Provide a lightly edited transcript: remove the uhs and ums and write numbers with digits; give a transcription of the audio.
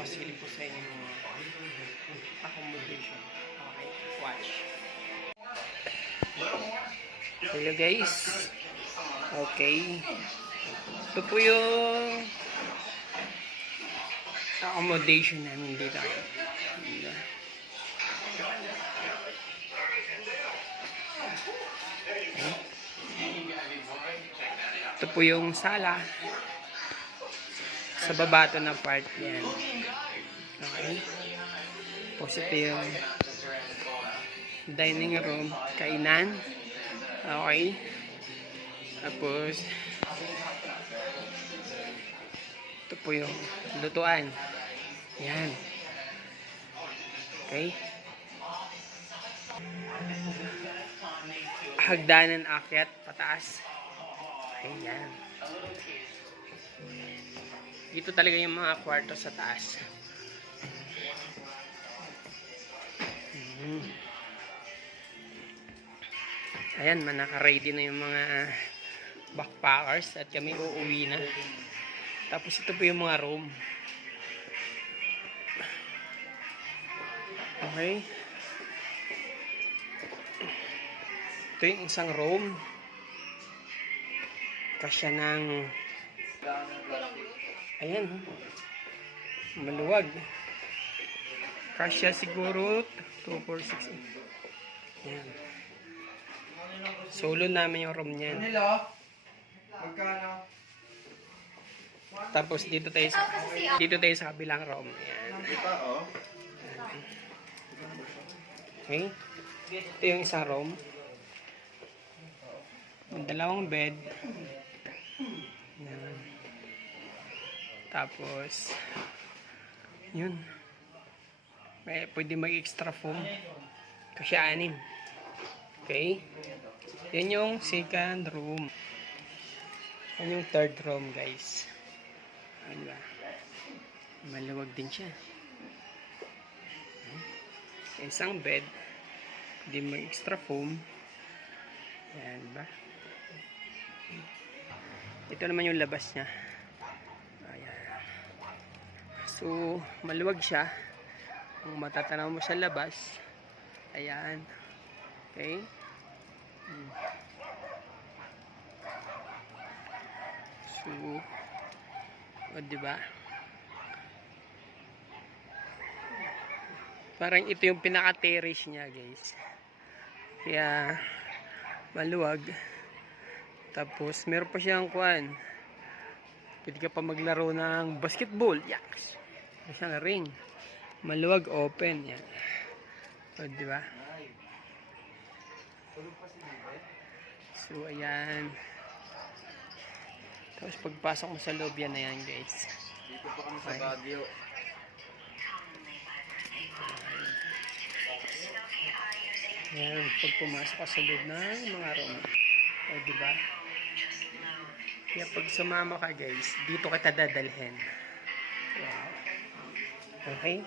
pasilip ko sa inyo mga accommodation. Okay, watch. Hello guys. Okay. Ito po yung accommodation namin dito. Ito po yung sala. Sa baba ito na part yan. Okay. Tapos ito yung dining room, kainan. Okay. Tapos ito po yung lutuan. Yan. Okay. Hagdanan akyat pataas. Ayan. Dito talaga yung mga kwarto sa taas. Ayan, naka-ready na yung mga backpackers at kami uuwi na. Tapos ito po yung mga room. Okay. Ito yung isang room. Kasya ng ayan, maluwag. Kasya siguro 2, 4, 6. Ayan. Solo namin yung room niyan. Tapos dito tayo sa kabilang room. Ayan. Okay. Ito yung isang room. Dalawang bed. Ayan. Tapos yun. Pwede mag-extra foam. Kasi 6. Okay. Yan yung second room. Yan yung third room, guys. Diba? Maluwag din siya. Isang bed. Pwede mag-extra foam. Yan ba? Ito naman yung labas niya. Ayan. So, maluwag siya. Kung matatanaw mo sa labas. Ayan. Okay. So, o diba? Parang ito yung pinaka-terrace niya, guys. Kaya, maluwag. Tapos, meron pa siyang kuwan. Pwede ka pa maglaro ng basketball. Yes! Meron siyang ring. Maluwag, open. Yan. O, diba? So, ayan. Tapos, pagpasok mo sa loob yan na yan, guys. Dito pa kami sa Baguio. Ayan, pag pumasok ka sa loob ng mga room. O, diba? Kaya pag sumama ka, guys, dito kita dadalhin. Wow. Okay?